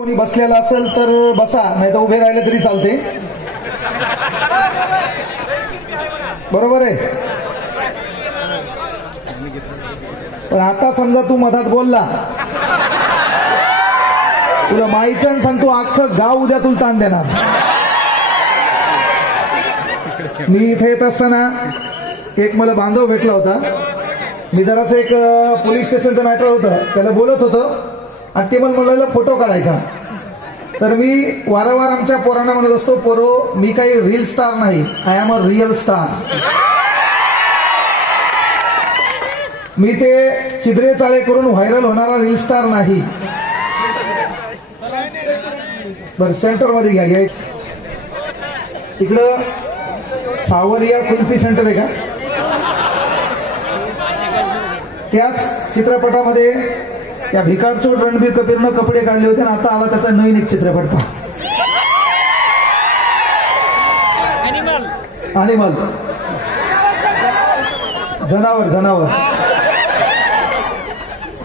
कोणी बसलेला असेल तर बसा, नाही तर उभे राहिले तरी चालते. बरोबर आहे. पण आता समजा तू मधात बोलला, तुला माईच्या सांगतो अख्खं गाव उद्या तुला ताण देणार. मी इथे येत असताना एक मला बांधव भेटला होता. मी जरासं एक पोलीस स्टेशनचं मॅटर होतं, त्याला बोलत होतं आणि ते मला म्हणलं फोटो काढायचा. तर मी वारंवार आमच्या पोरांना म्हणत असतो, पोरो मी काही रील स्टार नाही, I am a real star. मी ते चिद्रे चाळे करून व्हायरल होणारा रील स्टार नाही. बर सेंटर मध्ये घ्या. इकडं सावरिया कुल्फी सेंटर आहे का? त्याच चित्रपटामध्ये त्या भिकारचोट रणबीर कपूरनं कपडे काढले होते आणि आता आला त्याचा नवीन एक चित्रपट पहा, अॅनिमल. जनावर जनावर.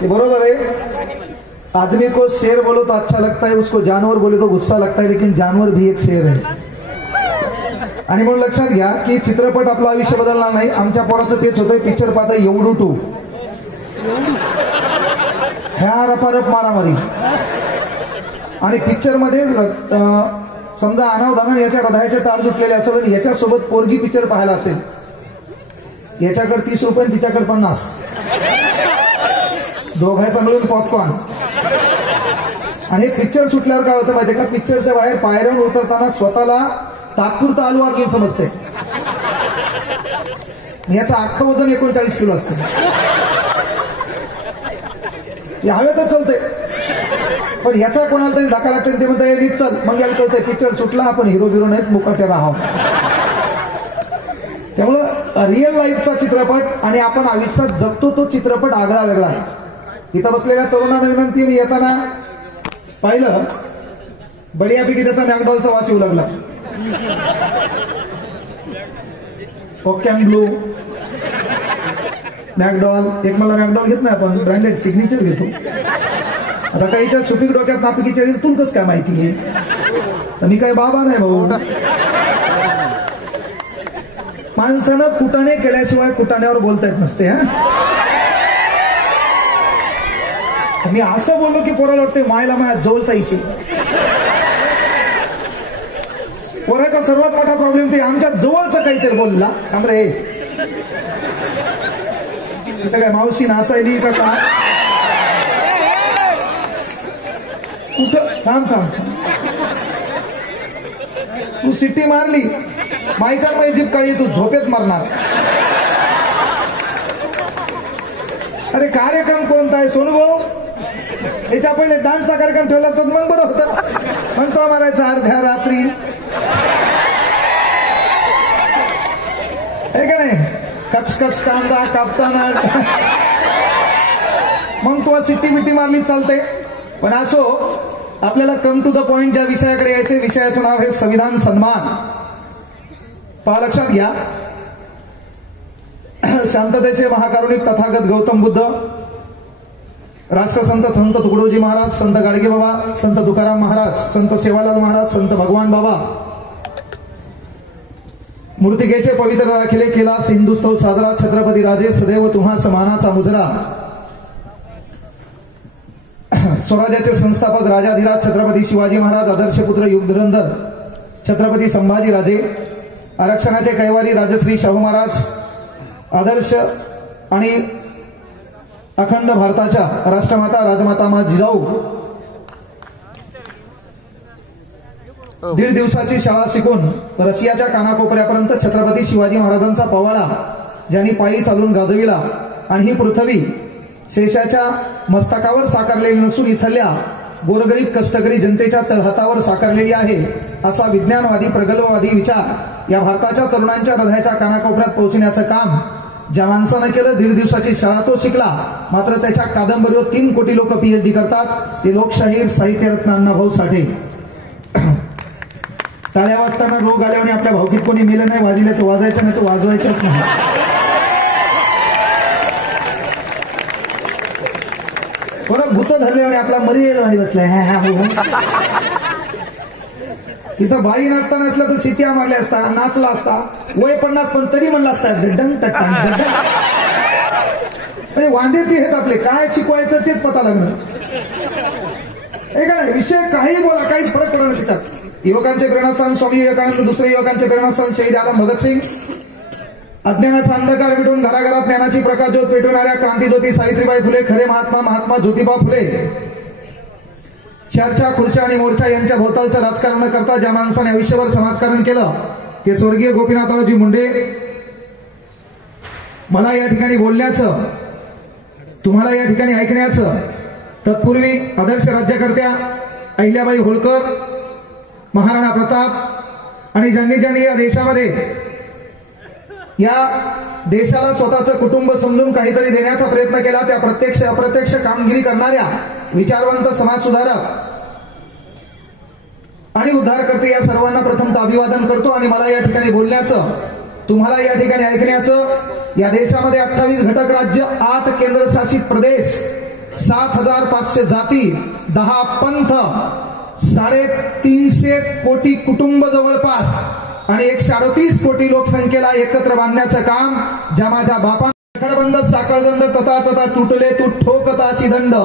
ये बरोबर है. आदमी को शेर बोलो तो अच्छा लगता है, उसको जानवर बोले तो गुस्सा लगता है, लेकिन जानवर भी एक शेर है. आणि म्हणून लक्षात घ्या की चित्रपट आपलं आयुष्य बदलणार नाही. आमच्या पोराचं तेच होतंय. पिक्चर पाहता एवढू टू ह्या रपारप मारामारी. आणि पिक्चर मध्ये समजा अनावधानाने याच्या हृदयाचे तार तुटलेले असेल आणि याच्यासोबत पोरगी पिक्चर पाहायला असेल, याच्याकडे 30 रुपये आणि तिच्याकडे 50, दोघांचा मिळून पॉपकॉर्न. आणि पिक्चर सुटल्यावर काय होतं माहितीये का, पिक्चरच्या बाहेर पायऱ्यावर उतरताना स्वतःला तात्पुरतं आलू अर्जुन समजते. याचं अख्खं वजन 39 किलो असते. हवेतच चालते, पण याचा कोणाला तरी धक्का लागते, ते म्हणतात नीट चल. मग याला कळतंय पिक्चर सुटला, आपण हिरो बिरो नाहीत, मुकाटे राहावं. त्यामुळं रिअल लाईफचा चित्रपट आणि आपण आयुष्यात जगतो तो चित्रपट आगळा वेगळा आहे. इथं बसलेल्या तरुणांना विनंती, मी येताना पाहिलं बढियापैकी त्याचा मॅकडॉलचा वास येऊ लागला. ओकॅन ब्लू मॅकडॉल. एक मला मॅकडॉल घेत नाही आपण, ब्रँडेड सिग्नेचर घेतो. आता काहीच्या सुपीक डोक्यात नापिकीच्या तुला कसं काय माहिती आहे? मी काय बाबा नाही भाऊ. माणसानं कुटाणे केल्याशिवाय कुटाण्यावर बोलता येत नसते. मी असं बोललो की पोराला वाटते मायला माझ्या जवळचा इसे. पोराचा सर्वात मोठा प्रॉब्लेम ते आमच्या जवळचं काहीतरी बोलला. रे काय मावशी नाचायली का काय? कुठं थांब थांब. तू सिटी मारली, माईचा माई जीप काळी, तू झोपेत मारणार. अरे कार्यक्रम कोणता आहे सोनू भाऊ? याच्या पहिले डान्सचा कार्यक्रम ठेवला असतात मग बरं होतं. म्हणतो मारायचा अर्ध्या रात्री हे का नाही? कचकच कांदा कापताना मग तो सिट्टी बिट्टी मारली चालते. पण असो, आपल्याला कम टू द पॉइंट ज्या विषयाकडे यायचे, विषयाचं नाव आहे संविधान सन्मान. पहा लक्षात घ्या. शांततेचे महाकारुणिक तथागत गौतम बुद्ध, राष्ट्रसंत संत तुकडोजी महाराज, संत गाडगे बाबा, संत तुकाराम महाराज, संत सेवालाल महाराज, संत भगवान बाबा, मूर्तिकेचे पवित्र राखिले केला हिंदुस्तव साजरा, छत्रपती राजे सदैव तुम्हा समानाचा मुजरा. स्वराज्याचे संस्थापक राजाधिराज छत्रपती शिवाजी महाराज, आदर्श पुत्र युग धुरंधर छत्रपती संभाजी राजे, आरक्षणाचे कैवारी राजश्री शाहू महाराज, आदर्श आणि अखंड भारताच्या राष्ट्रमाता राजमाता मा जिजाऊ. 1.5 दिवसाची शाळा शिकून रशियाच्या कानाकोपऱ्यापर्यंत छत्रपती शिवाजी महाराजांचा पवाडा ज्यांनी पायी चालून गाजविला, आणि ही पृथ्वी शेषाच्या मस्तकावर साकारलेली नसून इथल्या गोरगरीब कष्टकरी जनतेच्या तळहातावर साकारलेली आहे, असा विज्ञानवादी प्रगल्भवादी विचार या भारताच्या तरुणांच्या हृदयाच्या कानाकोपऱ्यात पोहोचण्याचं काम ज्या माणसानं केलं. 1.5 दिवसाची शाळा तो शिकला, मात्र त्याच्या कादंबरीवर 3 कोटी लोक PhD करतात. ते लोकशाहीर साहित्यरत्न अण्णाभाऊ साठे. टाळ्या वाजताना रोग आले आणि आपल्या भावकीत कोणी मेलं नाही, वाजले तर वाजायचं नाही तर वाजवायचंच नाही. कोणा भूत धरले आणि आपला मरी आणि बसलाय इथं बाई नसता नसलं तर शिट्या मारल्या असता, नाचला असता, वय 50 पण तरी म्हणला असता डंग टक्का म्हणजे वांदे ते आहेत आपले. काय शिकवायचं तेच पता लागलं. नाही विषय काही बोला, काहीच फरक पडत नाही त्याच्यात. युवकांचे प्रेरणास्थान स्वामी विवेकानंद, दुसरे युवकांचे प्रेरणास्थान शहीद आलम भगतसिंग. अज्ञानाचा अंधकार मिटून घराघरात ज्ञानाची प्रकाशज्योत पेटवणाऱ्या क्रांतीज्योती सावित्रीबाई फुले, खरे महात्मा महात्मा ज्योतिबा फुले. चर्चा, खुर्च्या आणि मोर्चा यांच्या भोवतालचं राजकारण न करता ज्या माणसाने आयुष्यभर समाजकारण केलं ते स्वर्गीय गोपीनाथरावजी मुंडे. मला या ठिकाणी बोलण्याचं, तुम्हाला या ठिकाणी ऐकण्याचं, तत्पूर्वी आदर्श राज्यकर्त्या अहिल्याबाई होळकर, महाराणा प्रताप आणि ज्यांनी ज्यांनी या देशामध्ये या देशाला स्वतःचं कुटुंब समजून काहीतरी देण्याचा प्रयत्न केला त्या प्रत्यक्ष अप्रत्यक्ष कामगिरी करणाऱ्या विचारवंत, समाजसुधारक आणि उद्धारकर्ते या सर्वांना प्रथमतः अभिवादन करतो. आणि मला या ठिकाणी बोलण्याचं, तुम्हाला या ठिकाणी ऐकण्याचं, या देशामध्ये 28 घटक राज्य, 8 केंद्रशासित प्रदेश, 7,500 जाती, 10 पंथ, 350 कोटी कुटुंब जवळपास आणि 138 कोटी लोकसंख्येला एकत्र बांधण्याचं काम ज्या माझ्या बापांनी खडबंद साखळदंड तथा तथा तुटले तू ठोकताची दंड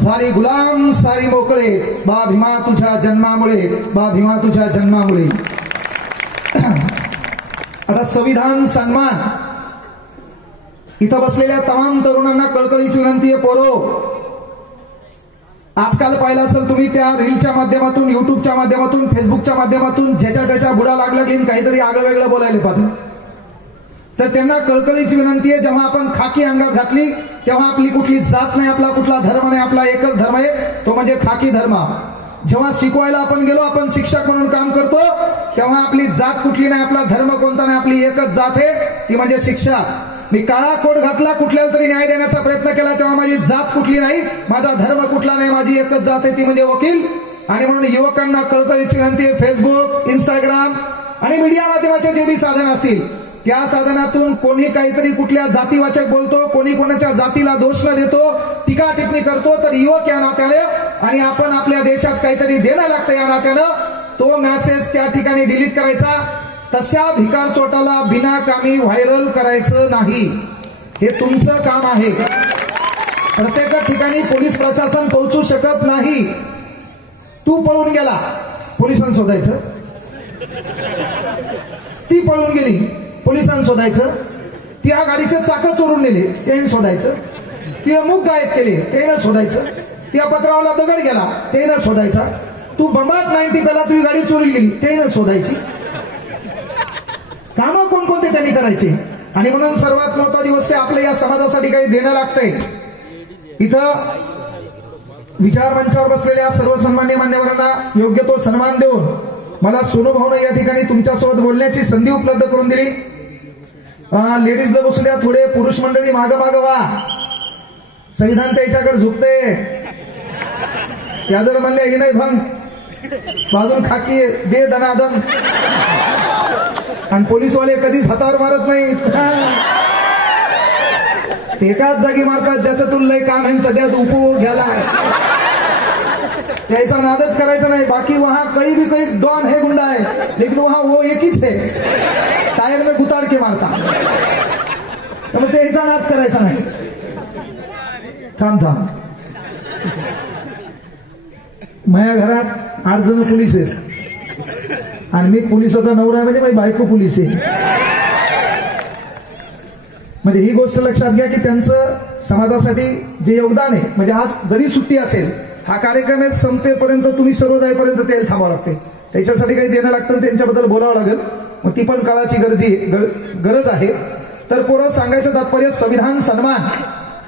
झाली गुलाम सारी मोकळे बा भीमा तुझ्या जन्मामुळे, बा भीमा तुझ्या जन्मामुळे. आता संविधान सन्मान. इथं बसलेल्या तमाम तरुणांना कळकळीची विनंती आहे. पोरो, आजकाल पाहिलं असेल तुम्ही त्या रीलच्या माध्यमातून, युट्यूबच्या माध्यमातून, फेसबुकच्या माध्यमातून ज्याच्या त्याच्या बुडा लागला की काहीतरी आगळं वेगळं बोलायला पाहतो. तर त्यांना कळकळीची विनंती आहे, जेव्हा आपण खाकी अंगात घातली तेव्हा आपली कुठली जात नाही, आपला कुठला धर्म नाही, आपला एकच धर्म आहे, तो म्हणजे खाकी धर्म. जेव्हा शिकवायला आपण गेलो, आपण शिक्षक म्हणून काम करतो, तेव्हा आपली जात कुठली नाही, आपला धर्म कोणता नाही, आपली एकच जात आहे, ती म्हणजे शिक्षक. मी काळा कोट घातला, कुठल्याला तरी न्याय देण्याचा प्रयत्न केला, तेव्हा माझी जात कुठली नाही, माझा धर्म कुठला नाही, माझी एकच जात आहे, ती म्हणजे वकील. आणि म्हणून युवकांना कळकळीची विनंती आहे, फेसबुक, इंस्टाग्राम आणि मीडिया माध्यमाचे जे बी साधन असतील त्या साधनातून कोणी काहीतरी कुठल्या जातीवाचक बोलतो, कोणी कोणाच्या जातीला दोष न देतो, टीका टिप्पणी करतो, तर युवक या नात्यानं आणि आपण आपल्या देशात काहीतरी देणं लागतं या नात्यानं तो मेसेज त्या ठिकाणी डिलीट करायचा. तशा भिकार चोटाला बिनाकामी व्हायरल करायचं नाही, हे तुमचं काम आहे. प्रत्येक ठिकाणी पोलीस प्रशासन पोहोचू शकत नाही. तू पळून गेला, पोलिसांना शोधायचं. ती पळून गेली, पोलिसांना शोधायचं. ती या गाडीचे चाकं चोरून नेले, ते शोधायचं. ती अमुक गायब केले, ते न शोधायचं. त्या पत्रावाला दगड गेला, ते न शोधायचा. तू बंबात 90 पेला तुझी गाडी चोरी गेली, ते न शोधायची. कामं कोणकोणते त्यांनी करायचे. आणि म्हणून सर्वात महत्वाची गोष्ट आपल्या या समाजासाठी काही देणं लागतंय. इथं विचार मंचावर बसलेल्या सर्व सन्मान्य मान्यवरांना योग्य तो सन्मान देऊन मला सोनू भाऊनं या ठिकाणी तुमच्यासोबत बोलण्याची संधी उपलब्ध करून दिली. लेडीजला बसू द्या, थोडे पुरुष मंडळी मागं मागं व्हा. संविधान त्याच्याकडे झुकते. या जर म्हणले हे नाही भंग, बाजून खाकी दे दनादन. आणि पोलीसवाले कधीच हातावर मारत नाही, एकाच जागी मारतात. ज्याचं तुला लय काम आहे सध्या उपभोग घ्यायला, त्याचा नादच करायचा नाही. बाकी वहां कहीं भी कहीं डॉन है, गुंडा है, लेकिन वहां वो एक ही है, टायर में गुताड़ के मारता. त्यामुळे त्याचा नाद करायचा नाही. थांब थांब. माझ्या घरात 8 जण पोलीस आहेत आणि मी पोलिसाचा नवरा आहे, म्हणजे माझी बायको पोलीस आहे. म्हणजे ही गोष्ट लक्षात घ्या की त्यांचं समाजासाठी जे योगदान आहे, म्हणजे आज जरी सुट्टी असेल, हा कार्यक्रम आहे संपेपर्यंत, तुम्ही सर्व जाईपर्यंत त्याला थांबावं लागते. त्याच्यासाठी काही देणं लागतं, त्यांच्याबद्दल बोलावं लागेल. मग ती पण काळाची गरज आहे. तर पोरं सांगायचं तात्पर्य संविधान सन्मान.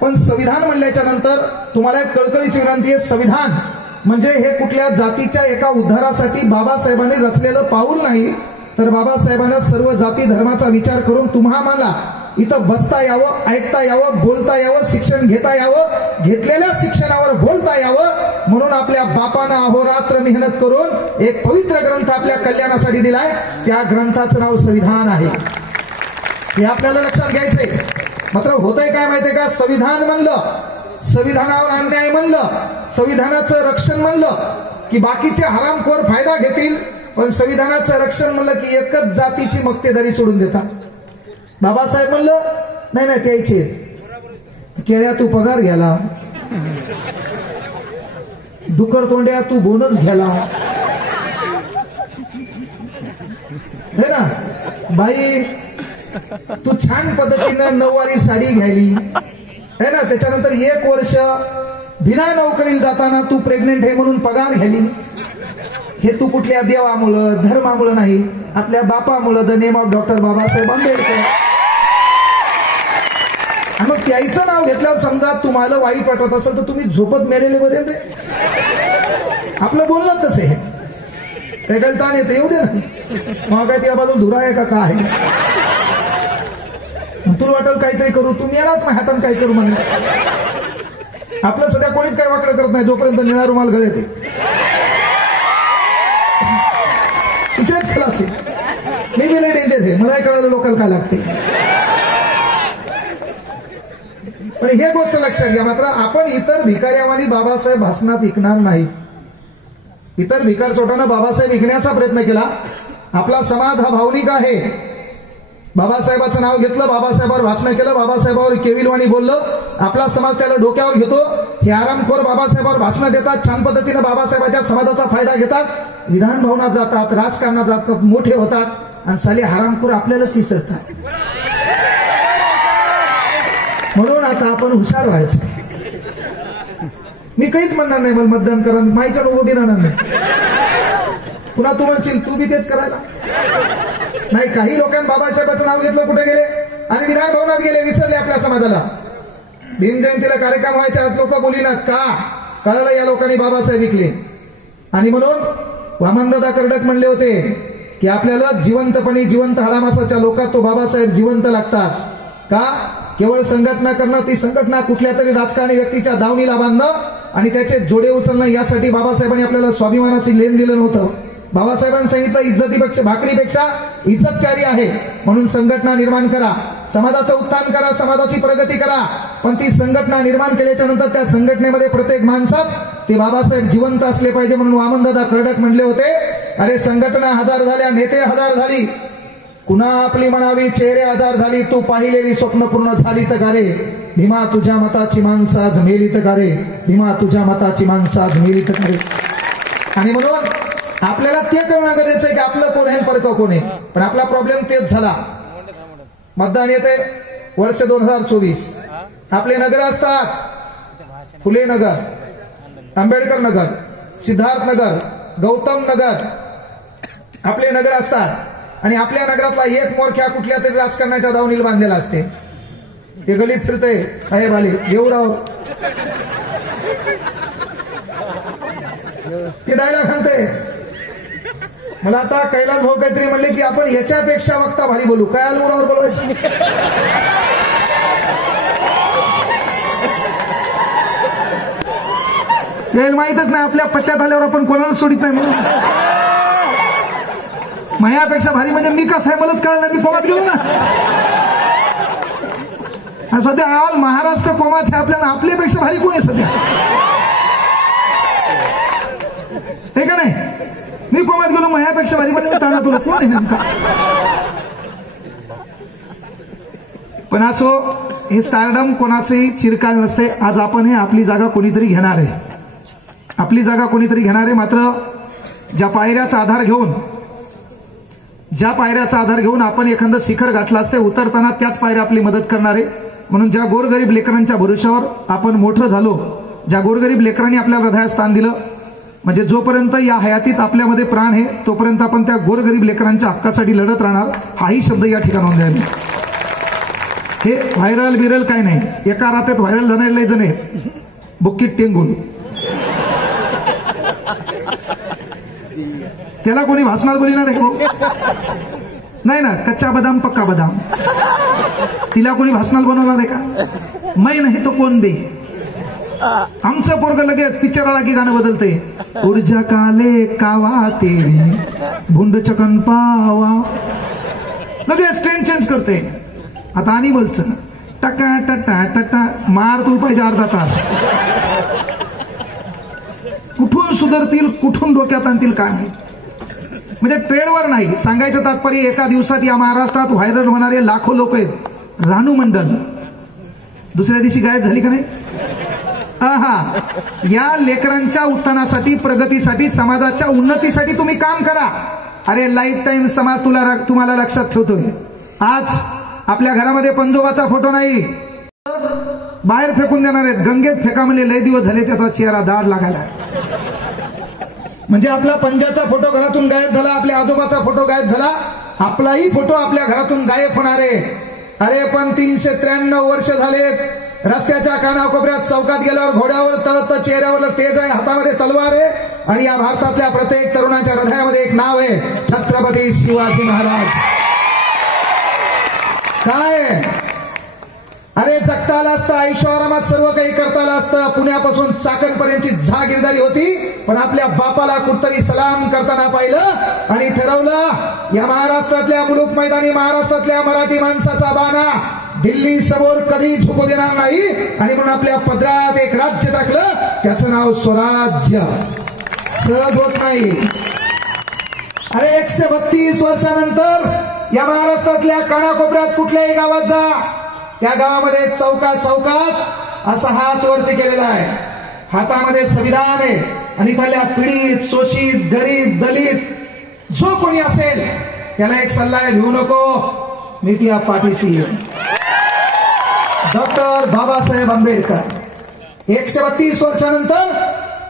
पण संविधान म्हणल्याच्या नंतर तुम्हाला एक कळकळीची विनंती आहे, संविधान म्हणजे हे कुठल्या जातीच्या एका उद्धारासाठी बाबासाहेबांनी रचलेलं पाऊल नाही, तर बाबासाहेबांना सर्व जाती धर्माचा विचार करून तुम्हाला इथं बसता यावं, ऐकता यावं, बोलता यावं, शिक्षण घेता यावं, घेतलेल्या शिक्षणावर बोलता यावं म्हणून आपल्या बापानं अहोरात्र मेहनत करून एक पवित्र ग्रंथ आपल्या कल्याणासाठी दिलाय. त्या ग्रंथाचं नाव संविधान आहे. हे आपल्याला लक्षात घ्यायचंय. मात्र होतंय काय माहितीये का, संविधान म्हणलं, संविधानावर अन्याय म्हणलं, संविधानाचं रक्षण म्हणलं की बाकीचे हरामखोर फायदा घेतील, पण संविधानाचं रक्षण म्हणलं की एकच जातीची मक्तेदारी सोडून देतात. बाबासाहेब म्हणलं नाही नाही त्याचे केल्या तू पगार घ्याला, दुकर तोंड्या तू बोनस घ्याला, है ना बाई तू छान पद्धतीनं 9 वारी साडी घ्यायली, है ना, त्याच्यानंतर 1 वर्ष बिना नोकरीला जाताना तू प्रेग्नेंट आहे म्हणून पगार घ्यायली. हे तू कुठल्या देवामुळं धर्मामुळं नाही, आपल्या बापामुळं, the name of doctor Babasaheb Ambedkar. आणि मग त्याचं नाव घेतल्यावर समजा तुम्हाला वाईट वाटत असेल तर तुम्ही झोपत मेलेले बरे रे. आपलं बोलणं कसं आहे, काही काही ताण येते येऊ दे ना, मग काय त्या बाजूला धुरा आहे का काय, तुला वाटेल काहीतरी करू, तुम्ही यालाच माझ्या हातानं काही करू म्हणलं. आपलं सध्या कोणीच काही वाकडं करत नाही जोपर्यंत निळा रुमाल गळ्यात आहे. विशेष केला असेल मी बी लय डेंजर आहे, मला कळलं लोकल काय लागते. पण हे गोष्ट लक्षात घ्या मात्र, आपण इतर भिकाऱ्यावानी बाबासाहेब भाषणात ऐकणार नाहीत. इतर भिकार सोटांना बाबासाहेब ऐकण्याचा प्रयत्न केला. आपला समाज हा भावनिक आहे. बाबासाहेबाचं नाव घेतलं, बाबासाहेबांवर भाषण केलं, बाबासाहेबांवर केविलवाणी बोललं, आपला समाज त्याला डोक्यावर घेतो. हे आरामखोर बाबासाहेबांवर भाषण देतात, छान पद्धतीनं बाबासाहेबांच्या समाजाचा फायदा घेतात, विधान भवनात जातात, राजकारणात जातात, मोठे होतात आणि साले हरामखोर आपल्यालाच विसरतात. म्हणून आता आपण हुशार व्हायचं. मी काहीच म्हणणार नाही मला मतदान करा, माईच्या उभं बी राहणार नाही. पुन्हा तू म्हणशील तू बी तेच करायला नाही. काही लोकांनी बाबासाहेबांचं नाव घेतलं, कुठे गेले आणि विधान भवनात गेले, विसरले आपल्या समाजाला. भीम जयंतीला कार्यक्रम व्हायच्या आज लोक बोलीना का कळलं, या लोकांनी बाबासाहेब विकले. आणि म्हणून वामनदादा कर्डक म्हणले होते की आपल्याला जिवंतपणे जिवंत हाडामासाच्या लोकात तो बाबासाहेब जिवंत लागतात. का केवळ संघटना करणं, ती संघटना कुठल्या तरी राजकारणी व्यक्तीच्या दावणीला बांधणं आणि त्याचे जोडे उचलणं, यासाठी बाबासाहेबांनी आपल्याला स्वाभिमानाची लेन दिलं नव्हतं. बाबासाहेबांनी सांगितलं इज्जतीपेक्षा भाकरीपेक्षा इज्जत प्यारी आहे, म्हणून संघटना निर्माण करा, समाजाचं उत्थान करा, समाजाची प्रगती करा. पण ती संघटना निर्माण केल्याच्या नंतर त्या संघटनेमध्ये प्रत्येक माणसात ते बाबासाहेब जिवंत असले पाहिजे. म्हणून वामनदादा कर्डक म्हणले होते, अरे संघटना 1000 झाल्या, नेते 1000 झाली, कुणा आपली म्हणावी चेहरे 1000 झाली, तू पाहिलेली स्वप्न पूर्ण झाली तर का रे भीमा, तुझ्या मताची माणसं आज मेली तर का रे भीमा, तुझ्या मताची माणसं आज मेली तर का रे. आणि म्हणून आपल्याला ते कळणं गरजेचं आहे की आपलं कोण आहे परक कोण आहे. पण आपला प्रॉब्लेम तेच झाला. मतदान येते वर्ष 2024, आपले नगर असतात, फुले नगर, आंबेडकर नगर, सिद्धार्थ नगर, गौतम नगर, आपले नगर असतात. आणि आपल्या नगरातला एक मोरख्या कुठल्या तरी राजकारणाच्या दावणीला बांधलेला असते. ते गलीत फिरते, साहेब आले येऊराव, ते डायलॉग म्हणते. मला आता कैलास भाऊ काहीतरी म्हणले की आपण याच्यापेक्षा वक्ता भारी बोलू, काय आलो उरावर बोलवायचं. त्याला माहितच नाही आपल्या पट्ट्यात आल्यावर आपण कोणाला सोडित नाही म्हणून. मायापेक्षा भारी म्हणजे मी कसं आहे मलाच कळलं, मी कोमात गेलो ना. सध्या ऑल महाराष्ट्र कोमात आहे. आपल्याला आपल्यापेक्षा भारी कोण आहे सध्या, हे का नाही. मी कोमात गेलो, मायापेक्षा भारी म्हणजे ताना तुला कोण आहे नेमका. पण असो, हे स्टारडम कोणाचंही चिरकाळ नसते. आज आपण हे आपली जागा कोणीतरी घेणार आहे, आपली जागा कोणीतरी घेणार आहे. मात्र ज्या पायऱ्याचा आधार घेऊन आपण एखादं शिखर गाठलं असते, उतरताना त्याच पायऱ्या आपली मदत करणारे. म्हणून ज्या गोरगरीब लेकरांच्या भरोशावर आपण मोठं झालो, ज्या गोरगरीब लेकरांनी आपल्या हृदयात स्थान दिलं, म्हणजे जोपर्यंत या हयातीत आपल्यामध्ये प्राण आहे तोपर्यंत आपण त्या गोरगरीब लेकरांच्या हक्कासाठी लढत राहणार. हाही शब्द या ठिकाणी नोंदवला. हे व्हायरल बिरल काय नाही, एका रात्रीत व्हायरल झालेले जण आहे बुक्कीत टेंगून. त्याला कोणी भाषणात बोलणार आहे नाही ना. कच्चा बदाम पक्का बदाम, तिला कोणी भाषणात बनवणार आहे का. मै नाही तो कोण दे. आमचं पोरग लगेच पिक्चराला की गाणं बदलते, ऊर्जा काले कावा तेरी भुंड चकन पावा, लगेच ट्रेंड चेंज करते. आता अनिमलचं टका टटा टटा मार तुला पाहिजे अर्धा तास. कुठून सुधारतील, कुठून डोक्यात आणतील काय माहिती. म्हणजे ट्रेडवर नाही, सांगायचं तात्पर्य एका दिवसात या महाराष्ट्रात व्हायरल होणारे लाखो लोक आहेत. रानू मंडल दुसऱ्या दिवशी गायब झाली का नाही. या लेकरांच्या उत्थानासाठी, प्रगतीसाठी, समाजाच्या उन्नतीसाठी तुम्ही काम करा. अरे लाईफ टाईम समाज तुम्हाला लक्षात ठेवतोय. आज आपल्या घरामध्ये पंजोबाचा फोटो नाही, बाहेर फेकून देणार आहेत. गंगेत फेका म्हणजे लय दिवस झाले त्याचा चेहरा दाढ लागायला. म्हणजे आपला पंजाचा फोटो घरातून गायब झाला, आपल्या आजोबाचा फोटो गायब झाला, आपलाही फोटो आपल्या घरातून गायब होणार आहे. अरे पण 393 वर्ष झालेत. रस्त्याच्या कानाकोपऱ्यात चौकात गेल्यावर घोड्यावर तळत चेहऱ्यावर तेज आहे, हातामध्ये तलवार आहे आणि या भारतातल्या प्रत्येक तरुणाच्या हृदयामध्ये एक नाव आहे, छत्रपती शिवाजी महाराज. काय अरे जगता आलं असतं, ऐशोआरामात सर्व काही करता आलं असतं. पुण्यापासून चाकणपर्यंतची जहागीरदारी होती, पण आपल्या बापाला कुठतरी सलाम करताना पाहिलं आणि ठरवलं या महाराष्ट्रातल्या मुलूक मैदानी महाराष्ट्रातल्या मराठी माणसाचा बाणा दिल्ली समोर कधी झुकू देणार नाही. आणि म्हणून आपल्या पदरात एक राज्य टाकलं, त्याचं नाव स्वराज्य. सहज होत नाही. अरे 132 वर्षानंतर या महाराष्ट्रातल्या कानाकोपऱ्यात कुठल्याही गावात जा, त्या गावामध्ये चौकात असा हात वरती केलेला आहे, हातामध्ये संविधान आहे आणि इथल्या पीडित, शोषित, गरीब, दलित जो कोणी असेल त्याला एक सल्ला आहे, भिवू नको, मी त्या पाठीशी आहे. डॉक्टर बाबासाहेब आंबेडकर 132 वर्षानंतर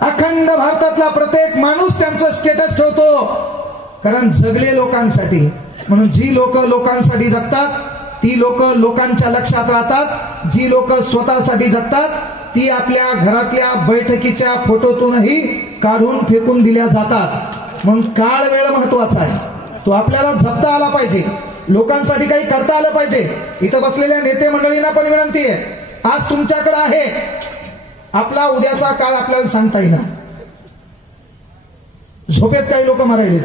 अखंड भारतातला प्रत्येक माणूस त्यांचं स्टेटस ठेवतो, कारण जगले लोकांसाठी. म्हणून जी लोक लोकांसाठी जगतात ती लोक लोकांच्या लक्षात राहतात. जी लोक स्वतःसाठी जगतात ती आपल्या घरातल्या बैठकीच्या फोटोतूनही काढून फेकून दिल्या जातात. म्हणून काळ वेळ महत्वाचा आहे, तो आपल्याला जपता आला पाहिजे, लोकांसाठी काही करता आलं पाहिजे. इथं बसलेल्या नेते मंडळींना पण विनंती आहे, आज तुमच्याकडे आहे, आपला उद्याचा काळ आपल्याला सांगता येईना. झोपेत काही लोक मरायले,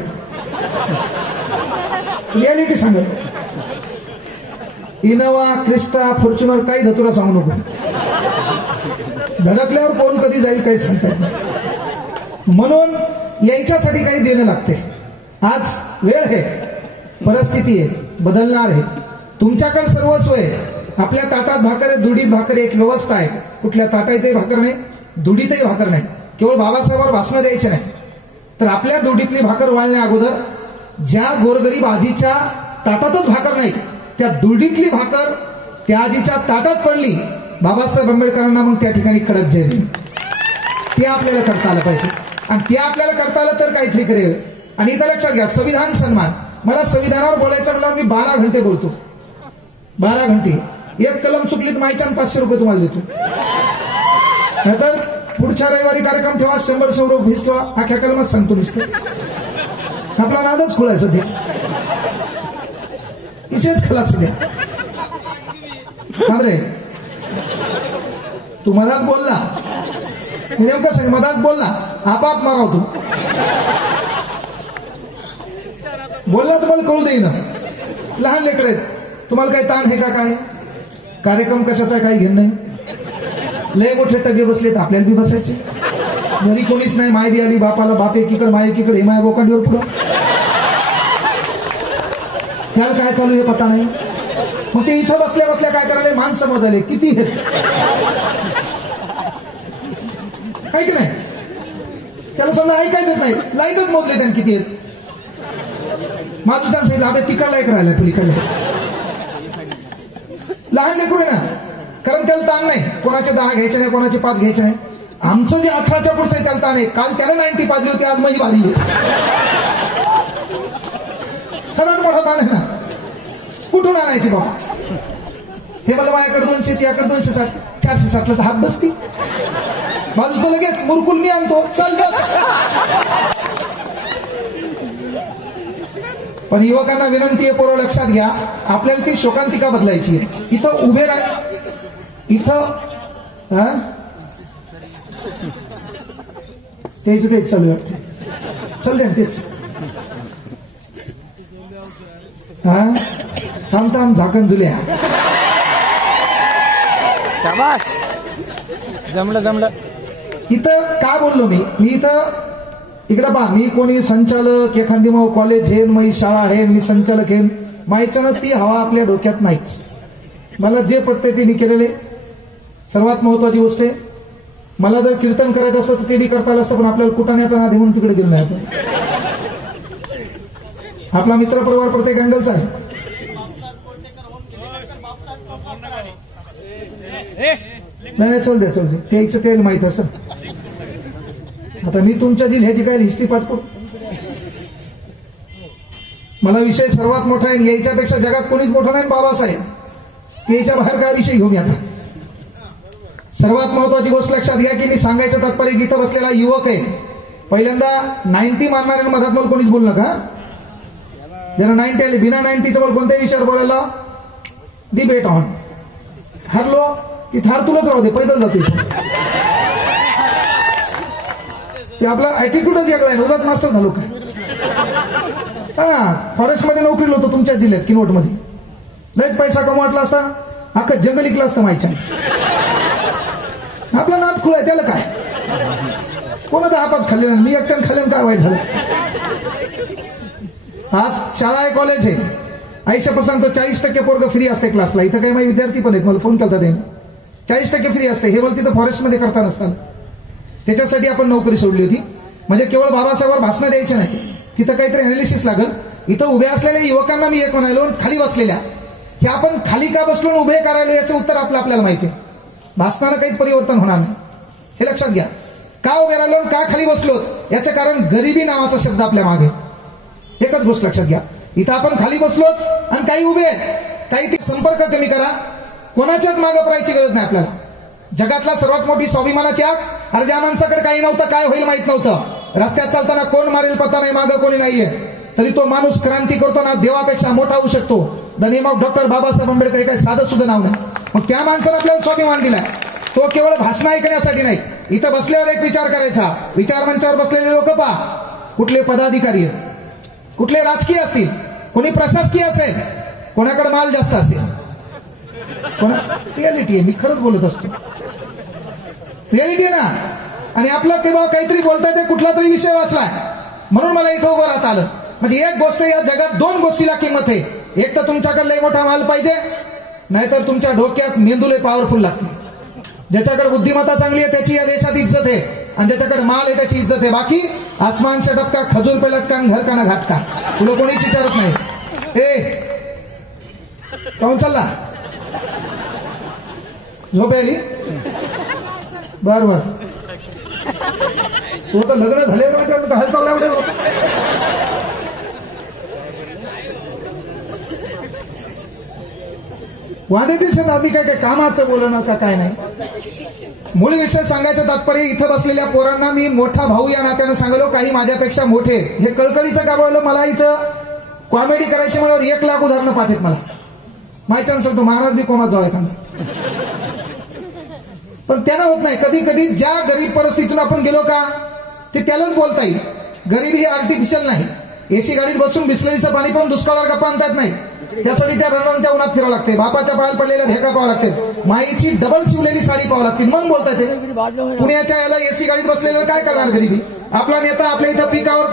रियालिटी सांगत. इनोवा, क्रिस्टा, फॉर्च्युनर काही धतुरा सांगू नको, धडकल्यावर कोण कधी जाईल काही सांगता येत नाही. म्हणून यायच्यासाठी काही देणं लागते. आज वेळ आहे, परिस्थिती आहे, बदलणार आहे. तुमच्याकडे सर्वस्व आहे. आपल्या ताटात भाकर आहे, दुडीत भाकर आहे, एक व्यवस्था आहे. कुठल्या ताटातही भाकर नाही, दुडीतही भाकर नाही. केवळ बाबासाहेबांवर भाषण द्यायचे नाही, तर आपल्या दुडीतली भाकर वाळण्या अगोदर ज्या गोरगरीब आजीच्या ताटातच भाकर नाही, त्या दुडीतली भाकर त्या आजीच्या ताटात पडली, बाबासाहेब आंबेडकरांना मग त्या ठिकाणी कडक जय दिली. ते आपल्याला करता आलं पाहिजे आणि ते आपल्याला करता आलं तर काहीतरी करेल. आणि इथं लक्षात घ्या, संविधान सन्मान. मला संविधानावर बोलायचं म्हटल्यावर मी 12 घंटे बोलतो, 12 घंटे. एक कलम चुकली तर मायच्यान 500 रुपये तुम्हाला देतो. नाहीतर पुढच्या रविवारी कार्यक्रम ठेवा, 100 रुपये फीस ठेवा, अख्या कलमात सांगतो नुसतं. आपला नादच खुला सध्या, इसेच खला सध्या. रे तू मधात बोलला, मी नेमकं सांग, मधात बोलला आपाप माराव. तू बोलला तर मला कळू देईना. लहान लेकर आहेत, तुम्हाला काही ताण आहे का? काय कार्यक्रम कशाचा काही घेणं नाही. लय मोठे टगे बसले तर आपल्याला बी बसायचे. घरी कोणीच नाही, माय बी आली, बापाला बाप एकीकडे, माय एकीकडे, हे माय बोकांडीवर पुढं. त्याला काय चालू हे पता नाही. मग ते इथं बसल्या बसल्या काय करायला, मान समज आले किती आहेत काही की नाही. त्याला समजा ऐकायचंच नाही, लाईटच मोजले त्यांनी किती आहेत. माझं सांगितलं अभ्यास तिकडला एक राहिला, पलीकडला. लहान लेकरू आहे ना, कारण त्याला ताण नाही. कोणाचे 10 घ्यायचे नाही, कोणाचे 5 घ्यायचे नाही. आमचं जे 18च्या पुढचं आहे त्याला ताण आहे. काल त्याला 90 पाजली होती, आज माझी भारी आहे. सर्वात मोठा ताण आहे ना, कुठून आणायचे बाबा? हे मला माझ्याकडे 200, त्याकडे 260, 460 तर हात बसती. बाजूचं लगेच मुरकुल मी आणतो, चल बस. पण युवकांना विनंती आहे, पोरं लक्षात घ्या, आपल्याला ती शोकांतिका बदलायची आहे. इथं उभे राहा, इथं तेच चालू वाटते. चल द्या तेच. थांब झाकण झुल्या. शाबाश, जमलं जमलं. इथं का बोललो मी इकडं पहा, मी कोणी संचालक एखादी मग कॉलेज आहे, मग शाळा आहे, मी संचालक आहे, माहिती ती हवा आपल्या डोक्यात नाहीच. मला जे पटते ते मी केलेले. सर्वात महत्वाची गोष्ट आहे, मला जर कीर्तन करायचं असतं तर ते बी करता आलं असतं, पण आपल्याला कुटाण्याचा नाद म्हणून तिकडे गेलो नाही. आपला मित्र परिवार प्रत्येक अँगलचा आहे. नाही चल दे ते इच्छा त्याला माहित असं. आता मी तुमच्या जिल्ह्याची काय हिस्ट्री पाठ करू. मला विषय सर्वात मोठा आहे, याच्यापेक्षा जगात कोणीच मोठा नाही बाबासाहेब. ते याच्या बाहेर काय विषय घेऊन आता. सर्वात महत्वाची गोष्ट लक्षात घ्या की मी सांगायचं तात्पर्य इथं बसलेला युवक आहे. पहिल्यांदा 90 मारणाऱ्या मधात मला कोणीच बोलू नका. जरा 90 आले, बिना 90चं मला कोणत्याही विषयावर बोलायला डिबेट ऑन. हरलो की थार तुलाच राहू दे, पैदल जाते. ते आपला ऍटिट्यूडच वेगळा आहे. उगाच मास्टर झालो काय. हा, फॉरेस्टमध्ये नोकरीला होतो तुमच्या जिल्ह्यात किनवटमध्ये. लयच पैसा कमवाटला असता, अख्खा जंगल इकला असतं माहिती. आपला नाद खुलाय त्याला काय. कोणाचा हापाच खाल्ले नाही, मी एकट्यानं खाल्ल्यानं काय वाईट झालं. आज शाळा आहे, कॉलेज आहे. आईच्या सांगतो 40% पोरग फ्री असते क्लासला. इथं काही माझे विद्यार्थी पण आहेत, मला फोन करतात त्याने 40% फ्री असते. हे मला तिथं फॉरेस्टमध्ये करता नसताना. त्याच्यासाठी आपण नोकरी सोडली होती. म्हणजे केवळ बाबासाहेबांवर भाषणं द्यायचे नाही, तिथं काहीतरी अनालिसिस लागल. इथं उभ्या असलेल्या युवकांना मी एक म्हणालो, खाली बसलेल्या की आपण खाली का बसलो उभे करायलो याचं उत्तर आपल्याला माहिती आहे. भाषणानं काहीच परिवर्तन होणार नाही, हे लक्षात घ्या. का उभे राहिलो, का खाली बसलो, याचं कारण गरिबी नावाचा शब्द आपल्या मागे. एकच गोष्ट लक्षात घ्या, इथं आपण खाली बसलो आणि काही उभे, काही ते संपर्क कमी करा. कोणाच्याच मागे पडायची गरज नाही आपल्याला. जगातला सर्वात मोठी स्वाभिमानाची आग. अरे ज्या माणसाकडे काही नव्हतं, काय होईल माहित नव्हतं, रस्त्यात चालताना कोण मारेल पता नाही, मागं कोणी नाहीये, तरी तो माणूस क्रांती करतो ना, देवापेक्षा मोठा होऊ शकतो. The name of doctor Babasaheb Ambedkar काही साधं सुद्धा नाव नाही. मग त्या माणसानं आपल्याला स्वाभिमान दिलाय. तो केवळ भाषण ऐकण्यासाठी नाही. इथं बसल्यावर एक विचार करायचा. विचार मंचावर बसलेले लोक पहा, कुठले पदाधिकारी आहेत, कुठले राजकीय असतील, कोणी प्रशासकीय असेल, कोणाकडे माल जास्त असेल, रियालिटी आहे. मी खरंच बोलत असतो, रियालिटी आहे ना. आणि आपलं तेव्हा काहीतरी बोलताय ते कुठला तरी विषय वाचलाय म्हणून मला इथं उभं राहता आलं. म्हणजे एक गोष्ट, या जगात दोन गोष्टीला किंमत आहे. एक तर तुमच्याकडे लय मोठा माल पाहिजे, नाहीतर तुमच्या डोक्यात मेंदूले पॉवरफुल लागते. ज्याच्याकडे बुद्धिमत्ता चांगली आहे त्याची या देशात इज्जत आहे, आणि ज्याच्याकडे माल आहे त्याची इज्जत आहे. बाकी आसमान से टपका, खजूर पे लटका, घर का ना घाटका, तुला कोणीच विचारत नाही. कोण चालला, झोप आली, बर बर. तू तर लग्न झाले काय चालला एवढे. वादेतील शेतात आम्ही काय कामाचं बोलणार का काय नाही. मूळ विषय सांगायचं तात्पर्य, इथं बसलेल्या पोरांना मी मोठा भाऊ या नात्यानं सांगलो, काही माझ्यापेक्षा मोठे. हे कळकळीचं का बोललो, मला इथं कॉमेडी करायची म्हणल्यावर 1 लाख उदाहरणं पाठीत मला माहिती सांगतो. महाराज बी कोणाच जाऊ एखादा, पण त्यानं होत नाही. कधी कधी ज्या गरीब परिस्थितीतून आपण गेलो का ते त्यालाच बोलता येईल. गरिबी ही आर्टिफिशियल नाही. एसी गाडीत बसून बिस्लरीचं पाणी पण दुष्काळावर गप्पा आणतात नाही. त्यासाठी त्या रणांच्या उन्हात फिरावं लागते, बापाच्या पायाला पडलेल्या भेका पाहावं लागते, माईची डबल शिवलेली साडी पाहावं लागते, मग बोलतात ते. पुण्याच्या याला एसी गाडीत बसलेलं काय करणार गरिबी. आपला नेता आपल्या इथं पिकावर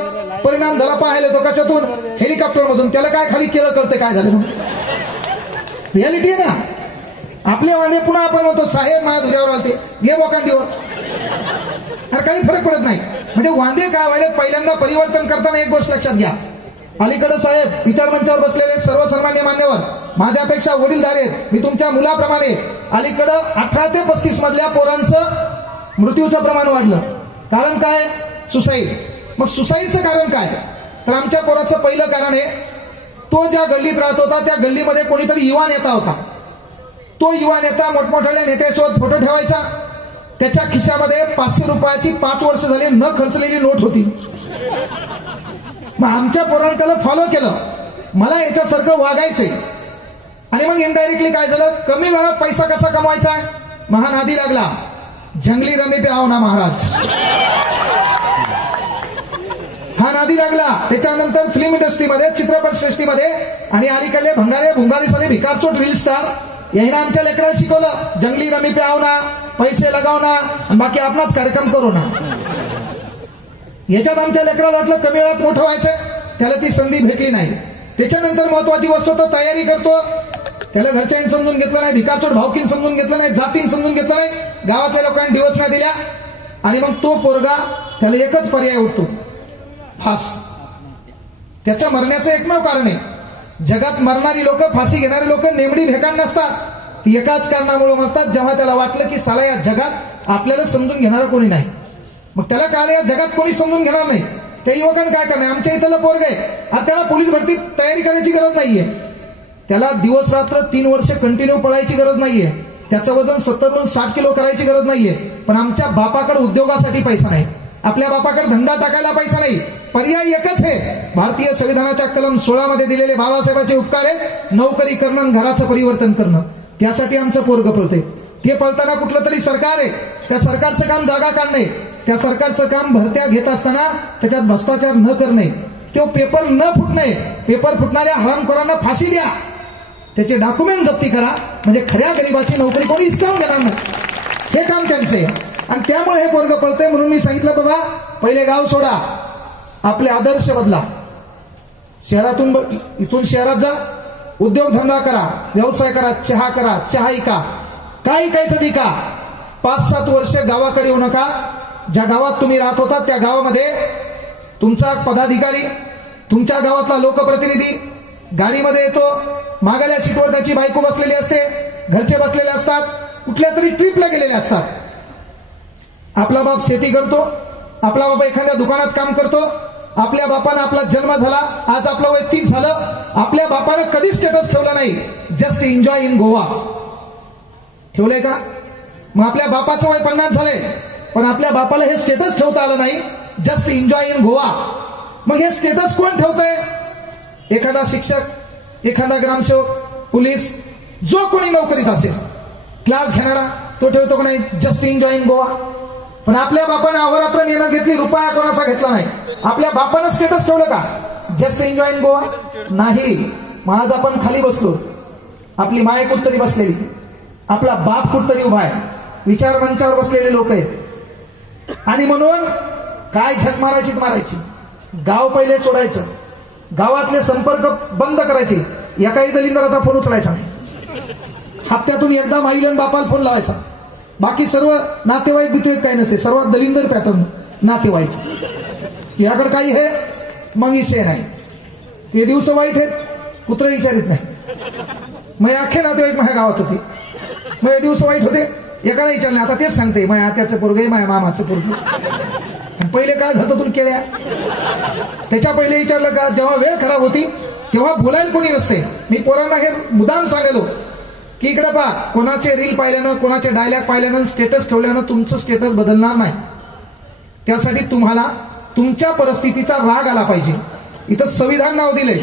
परिणाम झाला पाहायला तो कशातून, हेलिकॉप्टर मधून. त्याला काय खाली केलं कळते काय झालं म्हणून. रियालिटी आहे ना. आपले वांदे पुन्हा आपण म्हणतो साहेब माझ्या धुऱ्यावर आलते, घे बोकांडीवर. अरे काही फरक पडत नाही. म्हणजे वांदे काय व्हायला, पहिल्यांदा परिवर्तन करताना एक गोष्ट लक्षात घ्या. अलीकडे साहेब विचार मंचावर बसलेले सर्वसामान्य मान्यवर माझ्यापेक्षा वडीलधार आहेत. मी तुमच्या मुलाप्रमाणे. अलीकडं 18 ते 35 मधल्या पोरांचं मृत्यूचं प्रमाण वाढलं. कारण काय, सुसाईड. मग सुसाईडचं कारण काय, तर आमच्या पोराचं पहिलं कारण आहे, तो ज्या गल्लीत राहत होता त्या गल्लीमध्ये कोणीतरी युवा नेता होता. तो युवा नेता मोठमोठ्या नेत्यासोबत फोटो ठेवायचा. त्याच्या खिशामध्ये 500 रुपयाची 5 वर्ष झाली न खर्चलेली नोट होती. मग आमच्या पोरांनी त्याला फॉलो केलं, मला याच्यासारखं वागायचंय. आणि मग इनडायरेक्टली काय झालं, कमी वेळात पैसा कसा कमवायचा आहे, महानादी लागला. जंगली रमी पे आओ ना महाराज, हा नादी लागला. त्याच्यानंतर फिल्म इंडस्ट्रीमध्ये, चित्रपट सृष्टीमध्ये, आणि अलीकडे भंगारी साले भिकारचोट रील स्टार याने आमच्या लेकराला शिकवलं जंगली रमी प्याव ना, पैसे लगाव ना, आणि बाकी आपलाच कार्यक्रम करू ना. याच्यात आमच्या लेकराला वाटलं कमी वेळात मोठं व्हायचं, त्याला ती संधी भेटली नाही. त्याच्यानंतर महत्वाची वस्तू तर तयारी करतो, त्याला घरच्यांनी समजून घेतलं नाही, भिकारचोट भावकीन समजून घेतलं नाही, जातीन समजून घेतलं नाही, गावातल्या लोकांनी दिवस नाही दिल्या, आणि मग तो पोरगा त्याला एकच पर्याय उठतो, फास. त्याच्या मरण्याचं एकमेव कारण आहे. जगात मरणारी लोक, फाशी घेणारी लोक नेमडी भेकाण नसतात, ती एकाच कारणामुळे मरतात, जेव्हा त्याला वाटलं की साला या जगात आपल्याला समजून घेणारं कोणी नाही. मग त्याला कळलं या जगात कोणी समजून घेणार नाही. त्या युवकांनी काय करणार, आमच्या इथलं पोरग आहे, आता त्याला पोलीस भरती तयारी करायची गरज नाहीये, त्याला दिवस रात्र 3 वर्ष कंटिन्यू पळायची गरज नाहीये, त्याचं वजन 70-60 किलो करायची गरज नाहीये. पण आमच्या बापाकडे उद्योगासाठी पैसा नाही, आपल्या बापाकडे धंदा टाकायला पैसा नाही. पर्याय एकच आहे, भारतीय संविधानाच्या कलम 16 मध्ये दिलेले बाबासाहेबांचे उपकार आहे, नोकरी करणं आणि घराचं परिवर्तन करणं. त्यासाठी आमचं पोरग पळते. ते पळताना कुठलं तरी सरकार आहे, त्या सरकारचं काम जागा काढणे, त्या सरकारचं काम भरत्या घेत असताना त्याच्यात भ्रष्टाचार न करणे, तो पेपर न फुटणे, पेपर फुटणाऱ्या हरामखोरांना फाशी द्या, त्याचे डॉक्युमेंट जप्ती करा, म्हणजे खऱ्या गरिबाची नोकरी कोणी हिसकावून घेणार नाही. हे काम त्यांचे. आणि त्यामुळे हे पोरग पळते. म्हणून मी सांगितलं बाबा, पहिले गाव सोडा, आपले आदर्श बदला, शहरातून इथून शहरात जा, उद्योगधंदा करा, व्यवसाय करा, चहा इका, काय इकायचं इका. 5-7 वर्ष गावाकडे येऊ नका. ज्या गावात तुम्ही राहत होता त्या गावामध्ये तुमचा पदाधिकारी, तुमच्या गावातला लोकप्रतिनिधी गाडीमध्ये येतो, मागायला सीटवर त्याची बायको बसलेली असते, घरचे बसलेले असतात, कुठल्या तरी ट्रिपला गेलेले असतात. आपला बाप शेती करतो, आपला बाप एखाद्या दुकानात काम करतो, आपल्या बापानं आपला जन्म झाला, आज आपलं वय 30 झालं, आपल्या बापानं कधीच स्टेटस ठेवला नाही जस्ट एन्जॉय इन गोवा. ठेवलंय का? मग आपल्या बापाचं वय 50 झालंय, पण आपल्या बापाला हे स्टेटस ठेवता आलं नाही जस्ट एन्जॉय इन गोवा. मग हे स्टेटस कोण ठेवतंय? एखादा शिक्षक, एखादा ग्रामसेवक, पोलीस, जो कोणी नोकरीत असेल, क्लास घेणारा, तो ठेवतो का नाही जस्ट एन्जॉय इन गोवा. पण आपल्या बापानं अहोरात्र मेहनत घेतली, रुपया कोणाचा घेतला नाही. आपल्या बापानं स्टेटस ठेवलं का जस्ट एन्जॉय इन गोवा? नाही. मग आज आपण खाली बसलो, आपली माय कुठतरी बसलेली, आपला बाप कुठतरी उभा आहे, विचार मंचावर बसलेले लोक आहेत. आणि म्हणून काय झक मारायची, गाव पहिले सोडायचं, गावातले संपर्क बंद करायचे, एकाही दलिंदराचा फोन उचलायचा नाही, हप्त्यातून एकदा माईला बापाला फोन लावायचा. बाकी सर्व नातेवाईक बितवाईक काही नसते, सर्वात दलिंदर पॅटर्न नातेवाईक. याकडे काही हे मग इशे नाही, ते दिवस वाईट आहेत, कुत्र विचारित नाही. मग अख्खे नातेवाईक माझ्या गावात होते, मग हे दिवस वाईट होते, एकाला विचारले. आता तेच सांगते, माझ्या आत्याचं पोरग, माझ्या मामाचं पोरग. पहिले काय झालं तुला केल्या, त्याच्या पहिले विचारलं का? जेव्हा वेळ खराब होती तेव्हा बोलायला कोणी नसते. मी पोरांना हे मुद्दाम सांगलो की इकडे पहा, कोणाचे रील पाहिल्यानं, कोणाचे डायलॉग पाहिल्यानं, स्टेटस ठेवल्यानं तुमचं स्टेटस बदलणार नाही. त्यासाठी तुम्हाला तुमच्या परिस्थितीचा राग आला पाहिजे. इथं संविधान नाव दिलंय,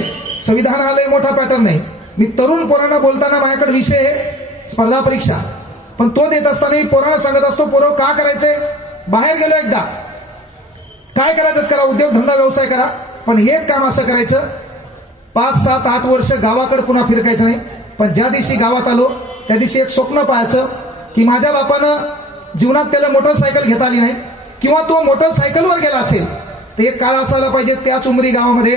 संविधान हा लय मोठा पॅटर्न नाही. मी तरुण पोरांना बोलताना माझ्याकडे विषय आहे स्पर्धा परीक्षा, पण तो देत असताना मी पोरांना सांगत असतो, पोरं का करायचंय, बाहेर गेलो एकदा, काय करायचं करा, उद्योगधंदा व्यवसाय करा, पण एक काम असं करायचं, 5-7-8 वर्ष गावाकडे पुन्हा फिरकायचं नाही. पण ज्या दिवशी गावात आलो त्या दिवशी एक स्वप्न पाहायचं की माझ्या बापानं जीवनात त्याला मोटरसायकल घेता आली नाही, किंवा तो मोटरसायकलवर गेला असेल तर एक काळ असायला पाहिजे त्याच उमरी गावामध्ये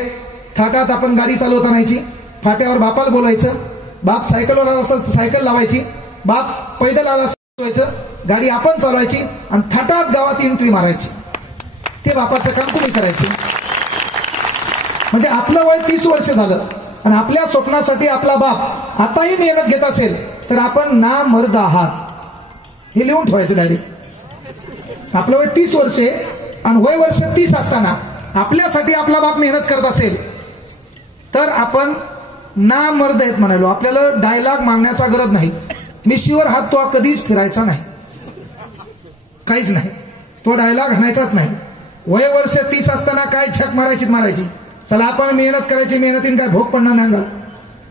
थाटात आपण गाडी चालवता नाहीची, फाट्यावर बापाला बोलायचं, बाप सायकलवर आला असेल तर सायकल लावायची, बाप पैदल आला असेल गाडी आपण चालवायची, आणि थाटात गावात एंट्री मारायची. ते बापाचं काम तुम्ही करायचं. म्हणजे आपलं वय 30 वर्ष झालं आणि आपल्या स्वप्नासाठी आपला बाप आताही मेहनत घेत असेल तर आपण ना मर्द आहात हे लिहून ठेवायचं डायरेक्ट. आपलं वय 30 वर्षे आणि वय वर्ष 30 असताना आपल्यासाठी आपला बाप मेहनत करत असेल तर आपण ना मर्द आहेत म्हणालो. आपल्याला डायलॉग मागण्याचा गरज नाही. मिशीवर हात तो कधीच फिरायचा नाही, काहीच नाही, तो डायलॉग हाणायचाच नाही. वय वर्ष 30 असताना काय झक मारायची. चला आपण मेहनत करायची, मेहनतीने काय भोग पडणार नाही,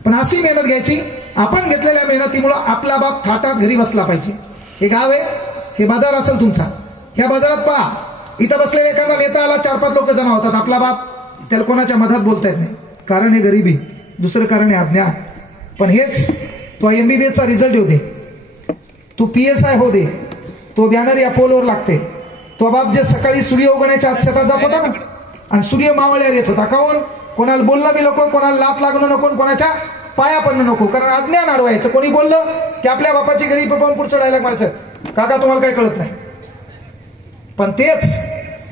पण अशी मेहनत घ्यायची, आपण घेतलेल्या मेहनतीमुळे आपला बाप थाटात घरी बसला पाहिजे. हे गाव आहे, हे बाजार असेल तुमचा, ह्या बाजारात पहा, इथं बसलेला एखादा नेता आला, 4-5 लोक जमा होतात, आपला बाप त्याला कोणाच्या मधात बोलता येत नाही, कारण हे गरिबी, दुसरं कारण आहे अज्ञान. पण हेच तो MBBS चा रिझल्ट येऊ दे, तू PSI हो दे, तो बॅनर या पोलवर लागते. तो बाप जे सकाळी सूर्य उगवण्याच्या आत शेतात जात होता ना, आणि सूर्य मावळ्यावर येत होता. काऊन? कोणाला बोलणं बी नको, कोणाला लात लागणं नको, कोणाच्या पाया पडणं नको, कारण अज्ञान अडवायचं. कोणी बोललं की आपल्या बापाची घरी पाहून पुढचं डायलॉग मारायचं, काका तुम्हाला काही कळत नाही. पण तेच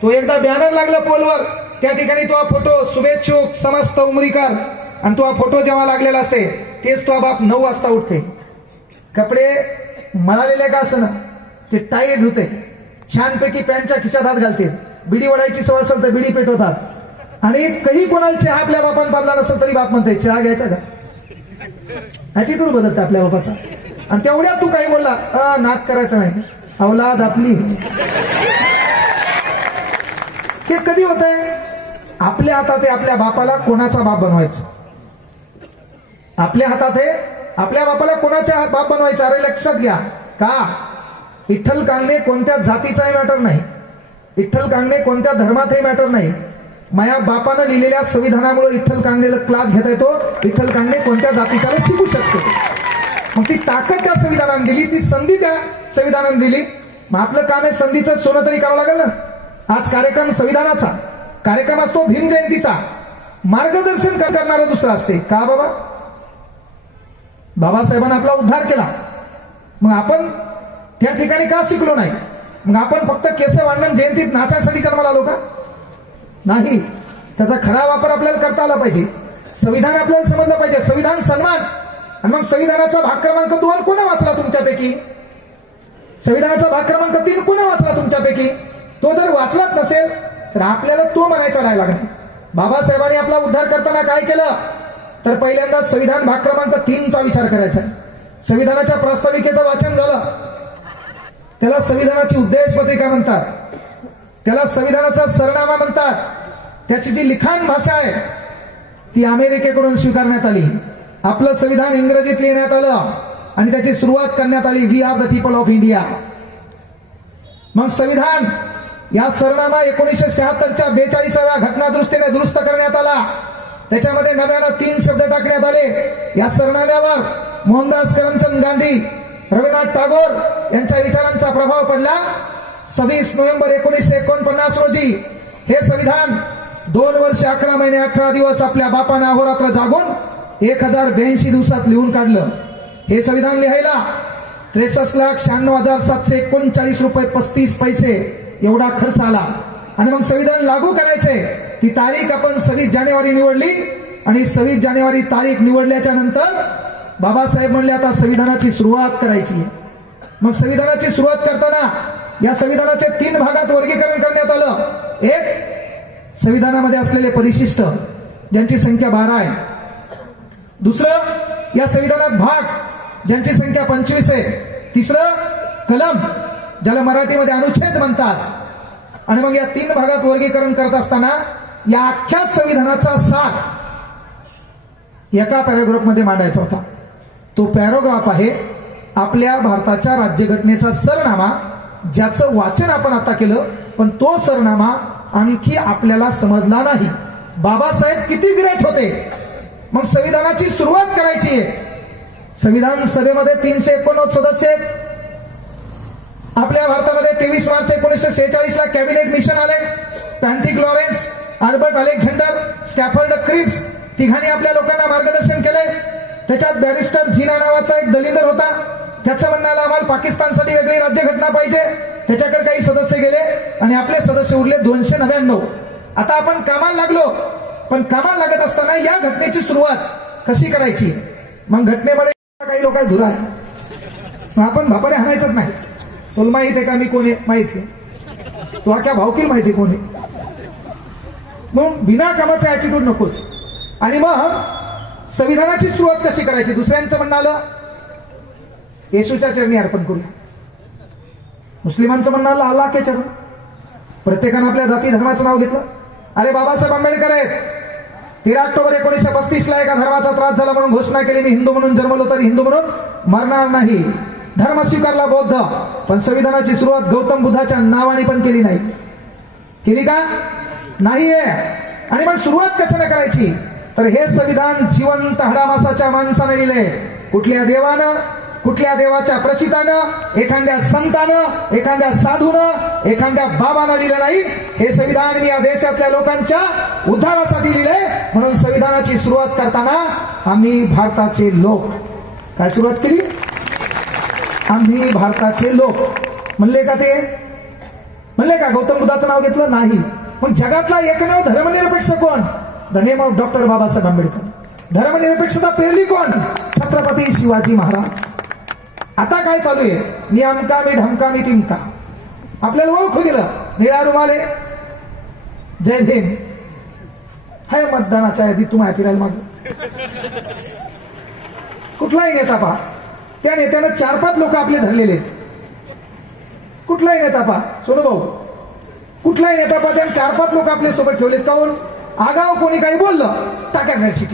तो एकदा बॅनर लागला पोलवर, त्या ठिकाणी तो फोटो शुभेच्छुक समस्त उमरीकर, आणि तो फोटो जेव्हा लागलेला असते तेच तो बाप 9 वाजता उठते, कपडे मळालेले का असं ना ते टाईट होते, छानपैकी पॅन्टच्या खिशात हात घालते, बिडी वडायची सवय असेल तर बिडी पेटवतात, आणि काही कोणाला चहा आपल्या बापान पाजला नसेल तरी बाप म्हणते चहा घ्यायचा का. ऍटिट्यूड बदलते आपल्या बापाचा. आणि तेवढ्या तू काही बोलला नाक करायचं नाही, औलाद आपली. ते कधी होत आहे? आपल्या हातात आहे आपल्या बापाला कोणाचा बाप बनवायचा. आपल्या हातात आहे आपल्या बापाला कोणाचा बाप बनवायचा. अरे लक्षात घ्या, का विठ्ठल कांगणे कोणत्या जातीचाही मॅटर नाही, विठ्ठल कांगणे कोणत्या धर्मातही मॅटर नाही. माया बापानं लिहिलेल्या संविधानामुळे विठ्ठल कांगणेला क्लास घेता येतो. विठ्ठल कांगणे कोणत्या जातीच्याला शिकू शकतो. मग ती ताकद त्या संविधानाने दिली, ती संधी त्या संविधानाने दिली. मग आपलं काम आहे संधीचं सोनं तरी करावं लागेल ना. आज कार्यक्रम संविधानाचा कार्यक्रम असतो, भीम जयंतीचा. मार्गदर्शन करणारा दुसरा असते. का बाबा? बाबासाहेबांना आपला उद्धार केला, मग आपण त्या ठिकाणी का शिकलो नाही? मग आपण फक्त केस वाढणं जयंतीत नाचासाठी जन्माला आलो का? नाही. त्याचा खरा वापर आपल्याला करता आला पाहिजे. संविधान आपल्याला समजलं पाहिजे. संविधान सन्मान. आणि मग संविधानाचा भाग क्रमांक 2 कोणा वाचला तुमच्यापैकी? संविधानाचा भाग क्रमांक 3 कोणा वाचला तुमच्यापैकी? तो जर वाचलाच नसेल तर आपल्याला तो म्हणायचा डायलॉग नाही. बाबासाहेबांनी आपला उद्धार करताना काय केलं तर पहिल्यांदा संविधान भाग क्रमांक 3 चा विचार करायचा. संविधानाच्या प्रास्ताविकेचं वाचन झालं, त्याला संविधानाची उद्देश पत्रिका म्हणतात, त्याला संविधानाचा सरनामा म्हणतात. त्याची जी लिखाण भाषा आहे ती अमेरिकेकडून स्वीकारण्यात आली. आपलं संविधान इंग्रजीत लिहिण्यात आलं आणि त्याची सुरुवात करण्यात आली, we are the people of India. मग संविधान या सरनामा 1976च्या 42व्या घटनादुरुस्तीने दुरुस्त करण्यात आला. त्याच्यामध्ये नव्यानं 3 शब्द टाकण्यात आले. या सरनाम्यावर मोहनदास करमचंद गांधी, रवींद्रनाथ टागोर यांच्या विचारांचा प्रभाव पडला. 26 नोव्हेंबर 1949 रोजी हे संविधान 2 वर्ष 11 महिने 18 दिवस आपल्या बापाने अहोरात्र जागून 1082 दिवसात लिहून काढलं. हे संविधान लिहायला 63,96,739 रुपये 35 पैसे एवढा खर्च आला. आणि मग संविधान लागू करायचे ती तारीख आपण 26 जानेवारी निवडली. आणि 26 जानेवारी तारीख निवडल्याच्या नंतर बाबासाहेब म्हणले आता संविधानाची सुरुवात करायची. मग संविधानाची सुरुवात करताना या संविधानाचे 3 भागात वर्गीकरण करण्यात आलं. एक, संविधानामध्ये असलेले परिशिष्ट ज्यांची संख्या 12 आहे. दुसरं, या संविधानात भाग ज्यांची संख्या 25 आहे. तिसरं, कलम ज्याला मराठीमध्ये अनुच्छेद म्हणतात. आणि मग या 3 भागात वर्गीकरण करत असताना या अख्ख्या संविधानाचा सार एका पॅराग्राफमध्ये मांडायचा होता. तो पॅराग्राफ आहे आपल्या भारताच्या राज्यघटनेचा सरनामा, ज्याचं वाचन आपण आता केलं, पण तो सरनामा आणखी आपल्याला समजला नाही. बाबासाहेब किती ग्रेट होते. मग संविधानाची सुरुवात करायची आहे. संविधान सभेमध्ये 389 सदस्य आहेत. आपल्या भारतामध्ये 23 मार्च 1946 ला कॅबिनेट मिशन आले. Pethick Lawrence, Albert Alexander, Stafford Cripps तिघांनी आपल्या लोकांना मार्गदर्शन केले. त्याच्यात बॅरिस्टर झीना नावाचा एक दलिंदर होता. त्याचं म्हणणं आलं आम्हाला पाकिस्तानसाठी वेगळी राज्यघटना पाहिजे. त्याच्याकडे काही सदस्य गेले आणि आपले सदस्य उरले 299. आता आपण कामाला लागलो, पण कामाला लागत असताना या घटनेची सुरुवात कशी करायची? मग घटनेमध्ये काही लोक धुरा आहे, आपण बापाने हाणायचंच नाही. तुला माहित आहे का मी कोण आहे? माहित आहे. तो अख्या भावकील माहिती कोण आहे. म्हणून बिना कामाचा ऍटिट्यूड नकोच. आणि मग संविधानाची सुरुवात कशी करायची? दुसऱ्यांचं म्हणणं आलं येशूच्या चरणी अर्पण करूया. मुस्लिमांचं म्हणणं आलं अल्लाहच्या चरणी. प्रत्येकानं आपल्या जाती धर्माचं नाव घेतलं. अरे बाबासाहेब आंबेडकर आहेत. 13 ऑक्टोबर 1935 ला एका धर्माचा त्रास झाला म्हणून घोषणा केली, मी हिंदू म्हणून जन्मलो तरी हिंदू म्हणून मरणार नाही. धर्म स्वीकारला बौद्ध. पण संविधानाची सुरुवात गौतम बुद्धाच्या नावाने पण केली नाही. केली का? नाहीये. आणि मग सुरुवात कशाने करायची? तर हे संविधान जिवंत हाडामासाच्या माणसाने लिहिले. कुठल्या देवानं, कुठल्या देवाच्या प्रसिद्धानं, एखाद्या संतानं, एखाद्या साधूनं, एखाद्या बाबानं लिहिलं नाही. हे संविधान मी या देशातल्या लोकांच्या उद्धारासाठी लिहिलंय. म्हणून संविधानाची सुरुवात करताना आम्ही भारताचे लोक, काय सुरुवात केली? आम्ही भारताचे लोक म्हणले का? ते म्हणले का? गौतम बुद्धाचं नाव घेतलं नाही. पण जगातला एकमेव धर्मनिरपेक्ष कोण? The name of doctor Babasaheb Ambedkar. धर्मनिरपेक्षता पेरली कोण? छत्रपती शिवाजी महाराज. आता काय चालू आहे? मी अमका, मी ढमका, मी तिमका. आपल्याला ओळखू गेलं. निळा रुमाले, जय भीम. हाय मतदानाच्या यादीत तुम्हाला फिरायला मागे कुठलाही नेता पहा, त्या नेत्यानं 4-5 लोक आपले धरलेले आहेत. कुठलाही नेता पहा, सोनू भाऊ, कुठलाही नेता पहा, त्याने 4-5 लोक आपल्या सोबत ठेवलेत. काऊन? आगाव कोणी काही बोललं, टाका घ्यायची.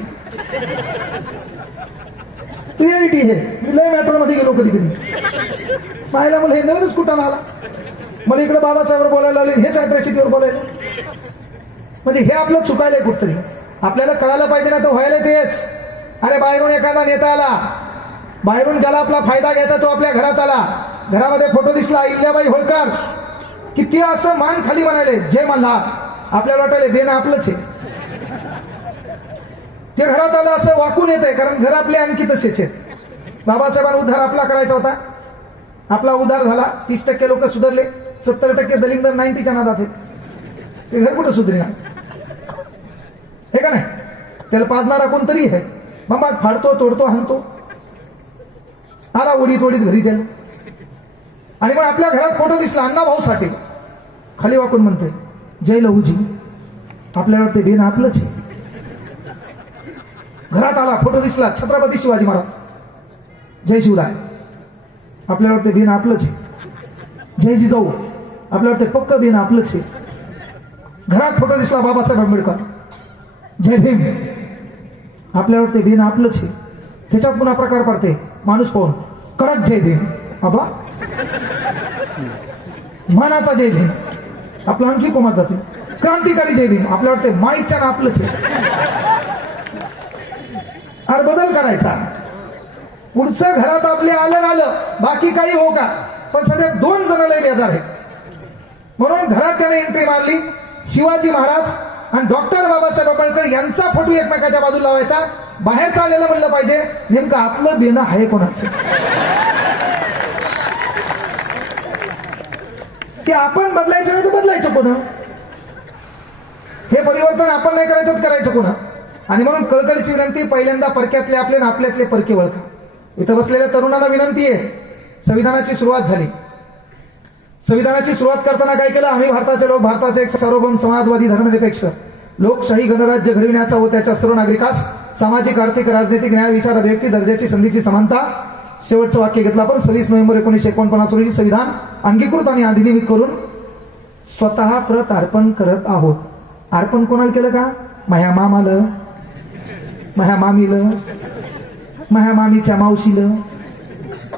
रियालिटी हे. मी लय मॅटर मध्ये गेलो कधी कधी. पाहायला मला हे नवीनच कुठं आला. मला इकडे बाबासाहेबवर बोलायला लागले, हेच अॅट्रॉसिटीवर बोलायला. म्हणजे हे आपलं चुकायलंय कुठतरी. आपल्याला कळायला पाहिजे ना, तर व्हायला तेच. अरे बाहेरून एखादा नेता आला, बाहेरून ज्याला आपला फायदा घ्यायचा तो आपल्या घरात आला. घरामध्ये फोटो दिसला, अहिल्याबाई होळकर, किती असं मान खाली बनायले, जय मल्हार. आपल्याला वाटायला बेन आपलंच आहे. ते घरात आलं असं वाकून येत आहे, कारण घर आपले आणखी तसेच आहेत. बाबासाहेबांना उद्धार आपला करायचा होता. आपला उद्धार झाला. 30% लोक सुधारले, 70% दलिंदर 90च्या नादात आहेत. ते घर कुठं सुधरेना? हे का नाही? त्याला पाजणारा कोणतरी आहे. बाबा फाडतो, तोडतो, हाणतो. आला ओढीत ओढीत घरी त्याला. आणि मग आपल्या घरात फोटो दिसला, अण्णा भाऊ साठे, खाली वाकून म्हणते जय लहूजी. आपल्याला वाटते बेन आपलंच आहे. घरात आला, फोटो दिसला, छत्रपती शिवाजी महाराज, जय शिवराय. आपल्याला वाटते बेन आपलंच आहे. जय जिजाऊ. आपल्याला वाटते पक्क बेन आपलंच आहे. घरात फोटो दिसला, बाबासाहेब आंबेडकर, जय भीम. आपल्याला वाटते बेन आपलंच आहे. त्याच्यात पुन्हा प्रकार पडते. माणूस पाहून कडक जय भीम. बाबा मानाचा जय भीम. आपलं आणखी कोमात जाते. क्रांतिकारी जय भीम. आपल्याला वाटते माईच्या ना आपलंच आहे. अरे बदल करायचा. पुढचं घरात आपले आलं, बाकी काही हो का, पण सध्या 2 जण लय बेजार आहेत. म्हणून घरात त्याने एंट्री मारली. शिवाजी महाराज आणि डॉक्टर बाबासाहेब आंबेडकर यांचा फोटो एकमेकाच्या बाजूला लावायचा. बाहेर चाललेलं म्हणलं पाहिजे नेमकं आपलं बेन आहे कोणाचं. ते आपण बदलायचं नाही तर बदलायचं कोण? हे परिवर्तन आपण नाही करायचं, करायचं कोण? आणि म्हणून कळकळीची विनंती, पहिल्यांदा परक्यातले आपले आणि आपल्यातले परके ओळखा. इथं बसलेल्या तरुणांना विनंती आहे. संविधानाची सुरुवात झाली. संविधानाची सुरुवात करताना काय केलं? आम्ही भारताचे लोक, भारताचे एक सार्वभौम समाजवादी धर्मनिरपेक्ष लोकशाही गणराज्य घडविण्याचा व त्याच्या सर्व नागरिकास सामाजिक, आर्थिक, राजनैतिक न्याय, विचार, अभिव्यक्ती, दर्जाची, संधीची समानता. शेवटचं वाक्य घेतलं आपण. 26 नोव्हेंबर 1949 रोजी संविधान अंगीकृत आणि अधिनियमित करून स्वतः प्रत अर्पण करत आहोत. अर्पण कोणाला केलं का? माया मामाला, माया मामीला, माया मामीच्या मावशीला,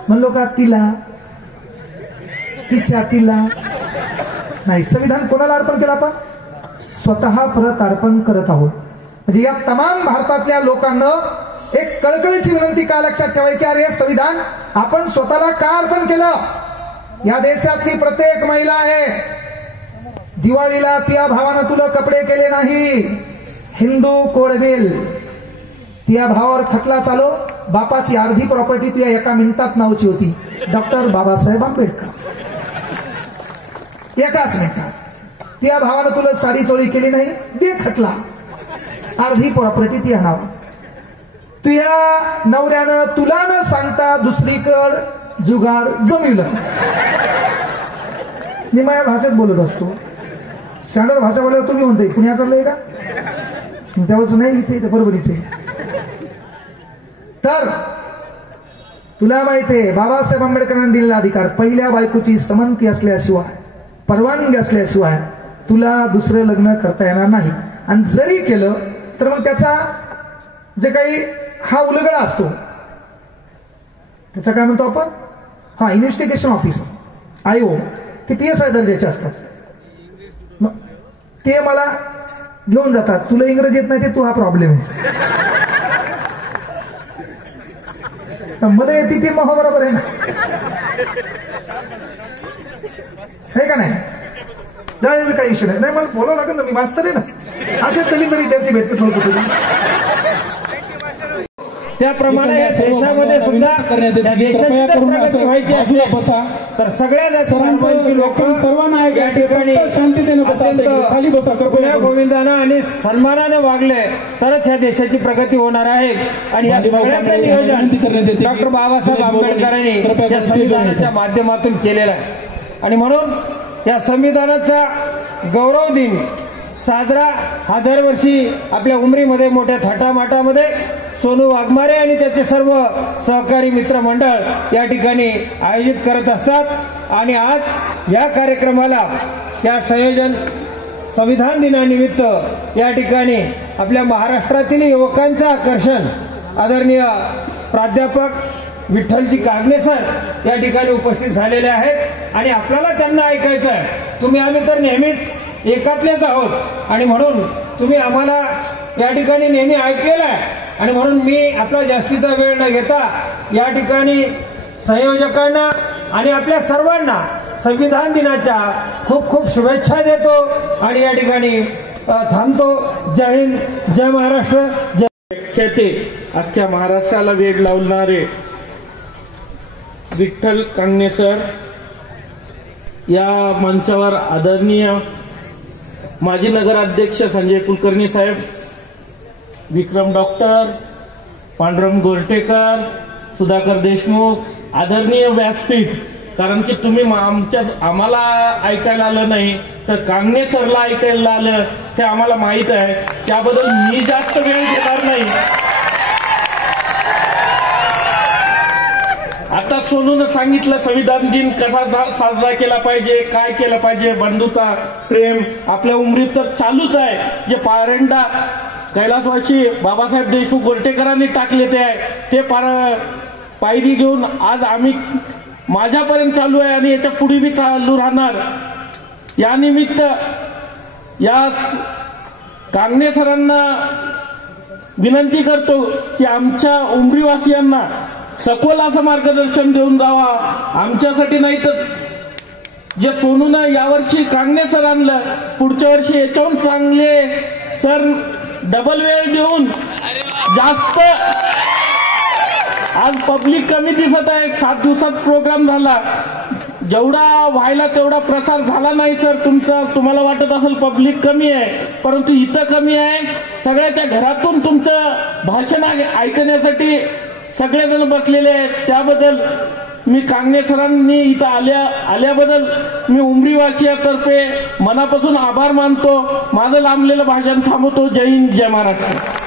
म्हणलो का तिला, तिच्या तिला नाही. संविधान कोणाला अर्पण केलं आपण? स्वतः परत अर्पण करत आहोत. म्हणजे या तमाम भारतातल्या लोकांना एक कळकळीची विनंती का लक्षात ठेवायची? अरे संविधान आपण स्वतःला का अर्पण केलं? या देशातली प्रत्येक महिला आहे. दिवाळीला तिया भावानं तुला कपडे केले नाही. हिंदू कोडबिल. तिया भावावर खटला चालू. बापाची अर्धी प्रॉपर्टी तुया एका मिनिटात नावची होती. डॉक्टर बाबासाहेब आंबेडकर. एकाच मिनिटात. त्या भावानं तुला साडी चोळी केली नाही, दे खटला. अर्धी प्रॉपर्टी ती आणावा. तुया नवऱ्यानं तुला न सांगता दुसरीकड जुगाड जमविलं. मी माझ्या भाषेत बोलत असतो. स्टँडर्ड भाषा बोलल्यावर तुम्ही म्हणते पुण्याकडलं आहे का? तेव्हाच नाही, इथे परभणीचे. तर तुला माहितीये बाबासाहेब आंबेडकरांनी दिलेला अधिकार, पहिल्या बायकोची संमती असल्याशिवाय, परवानगी असल्याशिवाय तुला दुसरं लग्न करता येणार नाही. आणि जरी केलं तर मग त्याचा जे काही हा उलगडा असतो त्याचा काय म्हणतो आपण? हा इन्व्हेस्टिगेशन ऑफिसर आयो ते PSI दर्जाचे असतात. मग ते मला घेऊन जातात. तुला इंग्रजी येत नाही ते तू हा प्रॉब्लेम आहे. मध्ये येते ते महा बरोबर आहे ना, हे का नाही? जायचं काही विषय नाही. मला बोलावं लागेल ना, मी मास्तर आहे ना. असेच तरी विद्यार्थी भेटत नव्हते तुम्ही. त्याप्रमाणे या देशामध्ये सुद्धा देशाची प्रगती व्हायची असेल तर सगळ्या जाती लोक सर्वांना या ठिकाणी खाली बसा गोविंदानं आणि सन्मानानं वागले तरच या देशाची प्रगती होणार आहे. आणि या सगळ्याचं नियोजन डॉक्टर बाबासाहेब आंबेडकरांनी या संविधानाच्या माध्यमातून केलेलं आहे. आणि म्हणून या संविधानाचा गौरव दिन साजरा हा दरवर्षी आपल्या उमरीमध्ये मोठ्या थाटामाटामध्ये सोनू वाघमारे आणि त्याचे सर्व सहकारी मित्रमंडळ या ठिकाणी आयोजित करत असतात. आणि आज या कार्यक्रमाला त्या संयोजन संविधान दिनानिमित्त या ठिकाणी आपल्या महाराष्ट्रातील युवकांचं आकर्षण आदरणीय प्राध्यापक विठ्ठलजी कागणे सर या ठिकाणी उपस्थित झालेले आहेत. आणि आपल्याला त्यांना ऐकायचं आहे. तुम्ही आम्ही तर नेहमीच एकातलेच आहोत आणि म्हणून तुम्ही आम्हाला या ठिकाणी नेहमी ऐकलेलं आहे. आणि म्हणून मी आपला जास्तीचा वेळ न घेता या ठिकाणी संयोजकांना आणि आपल्या सर्वांना संविधान दिनाच्या खूप खूप शुभेच्छा देतो आणि या ठिकाणी थांबतो. जय हिंद, जय महाराष्ट्र, जय. व्याख्याते अख्ख्या महाराष्ट्राला वेड लावणारे विठ्ठल कांगणे सर, या मंचावर आदरणीय माजी नगराध्यक्ष संजय कुलकर्णी साहेब, विक्रम डॉक्टर, पांडुरंग गोरठेकर, सुधाकर देशमुख, आदरणीय व्यासपीठ. कारण की तुम्ही आम्हाला ऐकायला आलं नाही तर कांगणे सरला ऐकायला आलं ते आम्हाला माहीत आहे. त्याबद्दल मी जास्त वेळ घेणार नाही. आता सोनूनं सांगितलं संविधान दिन कसा साजरा केला पाहिजे, काय केलं पाहिजे. बंधुता, प्रेम आपल्या उमरीत तर चालूच आहे. जे पारंडा कैलासवासी बाबासाहेब देशमुख गोरठेकरांनी टाकले ते पायरी घेऊन आज आम्ही माझ्यापर्यंत चालू आहे आणि याच्या पुढे बी चालू राहणार. या निमित्त या कांगणे सरांना विनंती करतो की आमच्या उमरीवासियांना सखोल असं मार्गदर्शन देऊन जावा. आमच्यासाठी नाही तर जे सोनूनं यावर्षी कांगणे सर आणलं, पुढच्या वर्षी याच्याहून चांगले सर डबल वेळ देऊन जास्त. आज पब्लिक कमी दिसत आहे. 7 दिवसात प्रोग्राम झाला, जेवढा व्हायला तेवढा प्रसार झाला नाही सर. तुम्हाला वाटत असेल पब्लिक कमी आहे, परंतु इथं कमी आहे. सगळ्याच्या घरातून तुमचं भाषण ऐकण्यासाठी सगळेजण बसलेले आहेत. त्याबद्दल मी कांगणे सरांनी इथं आल्याबद्दल मी उमरीवासियातर्फे मनापासून आभार मानतो. माझं लांबलेलं भाषण थांबवतो. जय हिंद, जय महाराष्ट्र.